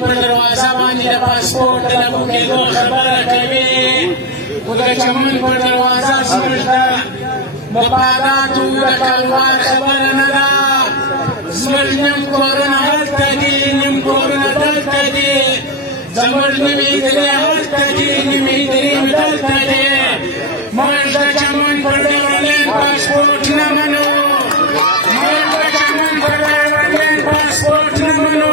दरवाजा बांधी पासपोर्ट लागू के दो खबर कभी उधर चमन पर दरवाजा समझता बपादा तू कलवार खबर नदा स्मरणम कोरोना हल तदी निम कोरोना दल तदी जमर निमिदले हल तदी निमिदले मिदल तदी मर्द चमन पर दरवाजा पासपोर्ट न मनो मर्द चमन पर दरवाजा पासपोर्ट न मनो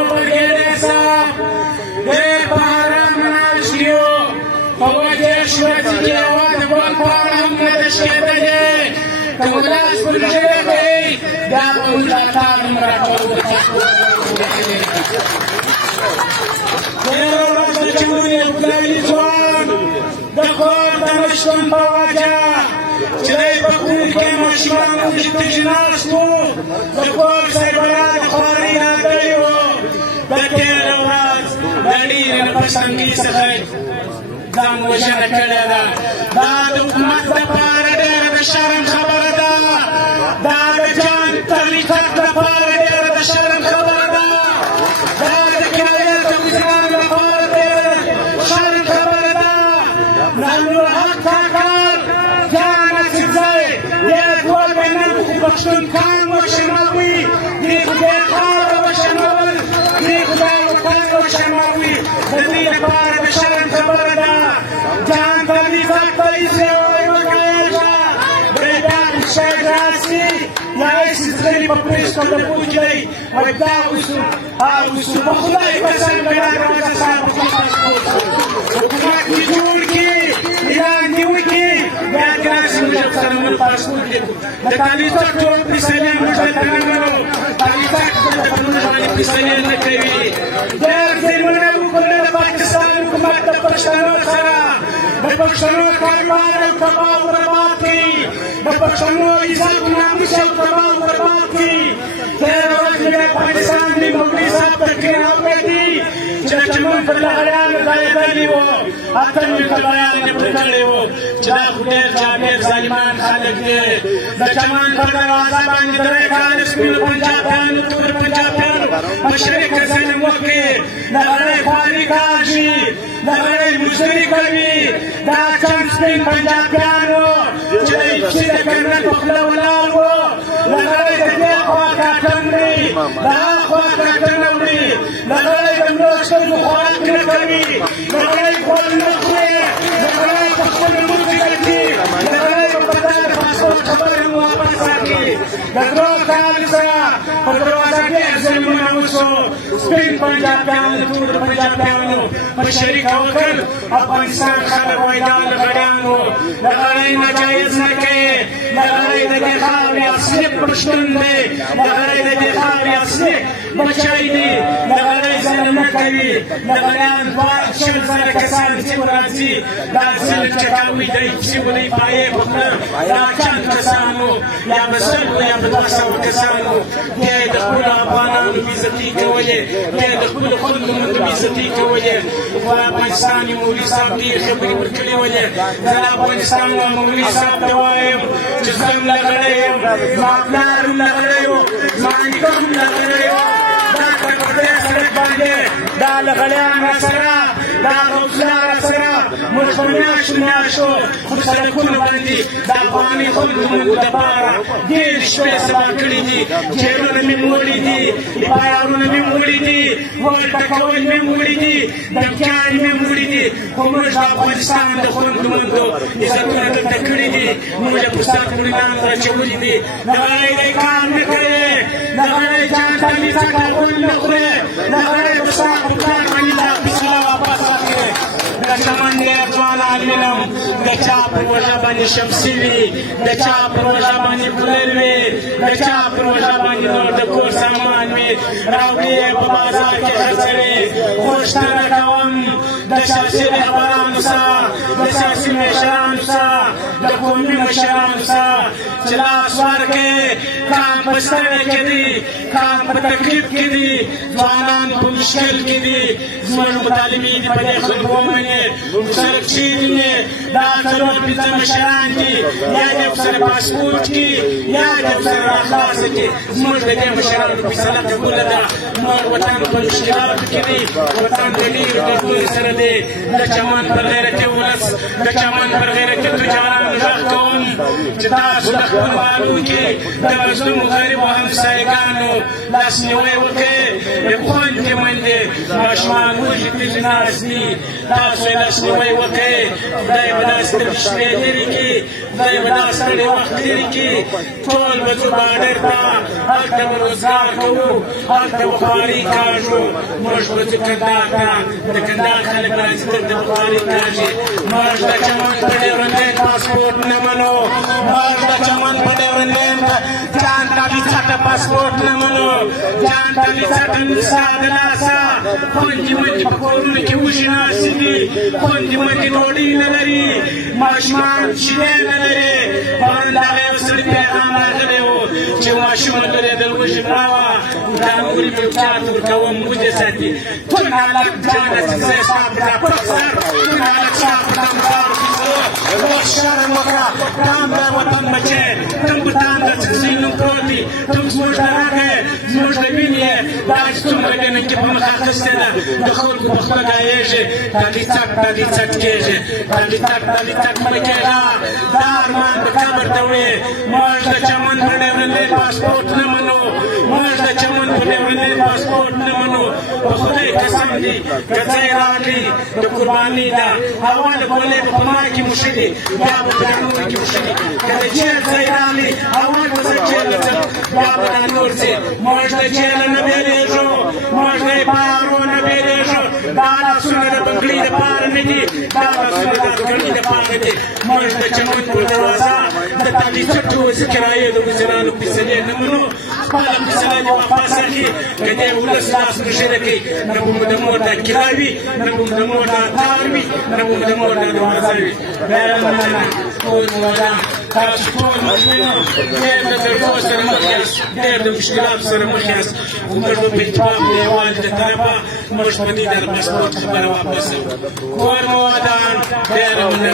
دام وجهنا كذا بعد ما تبار دير الشرم خبر دا بعد كان طريقة تبار دير الشرم خبر دا بعد كان تمزان تبار دير الشرم خبر دا نحن حتى كانت زي يقول بيننا بخشون كان وشماوي يقول خار وشماوي يقول كان وشماوي بدي بار الشرم خبر دا جان بني فاطمه وكايجا بريدان شايراسي يا اسرائيل بپریس کو پوجي ودا وسو بخدای قسم بنا راځه صاحب حکومت کی جوړ کی ایران نیو کی بیا کاسو سره پاسپورت دی د تعلیق ټول پسلې موږ ته نګرو تعلیق ټول پسلې نه کوي ډېر ځینونه وګورل پاکستان حکومت د پښتنو سره بپښتنو کارمار او تباہ او برباد کی بپښتنو عزت ناموس او تباہ او برباد کی تیر ورځ د پاکستان دی مولوی صاحب تکریر وکړي چې چمن پر لغړیان ځایدلی وو اته مې بیان نه پکړی وو چې دا خدای ځانې ظالمان خلک دي د چمن پر دروازه باندې درې کال سپین پنجابیان تور پنجابیان مشرق ظلم وکړي لغړی خالي کاږي لغړی مشري کوي دا چم سپین پنجابیانو چې د کنړ په خوله ولاړ وو لغړی د دې خوا کاټن دی دا خوا کاټن وړي لغړی د نوښتو خوراک نه کوي لغړی خوړ نه خوري لغړی په خپل ملک ګرځي لغړی په بدل پاسپورټ خبرې واپس راکړي د درو کال سره په دروازه کې ځایونه وشو سپین پنجابیانو تور پنجابیانو په شریک وکړ افغانستان خلک وایي دا لغړیانو لغړی ناجایز نه کوي لغړی د دې خاورې اصلي پښتون دی لغړی د دې خاورې اصلي بچی دی لغړی ظلم نه کوي لغړیان شل زره کسان چې راځي دا ظلم چې کوي دی چې ولې پایې وکړه دا چند کسانو یا به سلو یا به 200 کسانو بیا یې د خپلو افغانانو بېعزتي کولې بیا یې د خپلو خلکو بېعزتي کولې خو افغانستان یې مولوي صاحب ډېرې خبرې ورکړې ولې زه د افغانستان مولوي صاحب ته وایم چې زه هم لغړی یم زما پلار هم لغړی و زما نیکه هم لغړی و دا په دې سړک باندې دا لغړیان راسره دا غوثله راسره موږ په میاشتو په سړکونو باندې د افغاني خلکو موږ دپاره ډېرې شپې سبا کړي دي جیلونه مې موړي دي بایارونه مې موړي دي ټکول مې موړي دي دمکیان مې موړي دي خو موږ د افغانستان د خلکو موږ عزتونه دلته کړي دي موږ یې په سر پورې راچولي دي لغړی دی کار نه کوي لغړی ځان ته نیسه کارونه نه خوري لغړی په ستا په کار باندې دا فیصله واپس راکړي د چمن ډېر ځوانان وینم د چا په روژه باندې شمسي وي د چا په روژه باندې کولر وي د چا په روژه باندې نور د کور سامان وي راوړي یې په بازار کې خرڅوي غوښتنه کوم د سیاسي رهبرانو سره د سیاسي مشرانو سره د قومي مشرانو سره چلاس ورکے کام پستڑے کے دی کام پتکلیف کے دی جوانان پر مشکل کے دی زمن مطالمی دی پدے خلقوں میں سرک چیز نے دا چلو پیتا مشران کی یا جب سر پاسپورٹ کی یا جب سر راخلاص کی زمن دے مشران کو پیسا قبول دا نور وطن پر مشکلات کی دی وطن دلیر دلور سر دے دچمان پر غیرت ولس دچمان پر غیرت تجاران رخون جتاس لخون والو کی دمزدم غریب و همسایگانو لسنوی وکے یکون کے مندے مشمان وجی تجناس دی تاسوی لسنوی وکے دائی بداستر شوی دیری کی دائی بداستر وقت دیری کی طول بزو بادر تا حق تب روزگار کو حق تب بخاری کاجو مرش بزو کندار تا دکندار خلق رازدر تب بخاری کاجی مرش دا چمان پڑے رندین پاسپورٹ نمانو مرش دا چمان پڑے رندین جانتا بھی چھتا پاسپورٹ نمانو جانتا بھی چھتا نساد ناسا خوندی مندی پکورن کی وشناسی دی خوندی مندی نوڑی نلری ماشمان شیدے نلری بانداغے وصل پیغام آگرے ہو چه ماشمان لرے دل وشن راوا دانوری بیوکاتر کوام مجھے ساتی تن علق جانا چیزے سابتا پرسر تن علق سابتا مدار کسو وشار مکا کام بے وطن بچے تم بتان در سکسینم پروتی تم زموش دراغے زموش دبینیے باج تم رگن انکی پمخاقستے دا دخول کو بخلقا ایجے تالی تک کیجے تالی تک مکیجا دار مان بکامر دوئے موش دا چمن بڑے ورندے پاسپورٹ نمانو موش دا چمن بڑے ورندے پاسپورٹ نمانو بخدے قسم دی گزائی رالی دا قربانی دا حوال بولے بپمائی کی مشدی یا بپرانور کی مشدی کدے جیل زیرالی حوال بزر جیل زر یا بپرانور سے موش دا جیل نبیلے جو موش دا پارو نبیلے جو دالا سنر بنگلی دا پار ندی دالا سنر بنگلی دا پار ندی موش دا چمن پر دوازا دا تالی چٹو ذکرائے دا وزرانو پیسلے نمانو پالا پیسلے وفاسا کی کدے ولس لاس نشرکی نبو مدمور دا کلاوی نبو مدمور دا تاروی نبو مدمور دا دوازاوی بیرا مانا کول مولا تاسو ټول مؤمنو ډېر د جرګو سره مخ یاست ډېر د مشکلاتو سره مخ یاست موږ به په اتفاق د یووالي له طرفه موږ په دې د پاسپورټ خبره واپس کول مو ودان ډېره مننه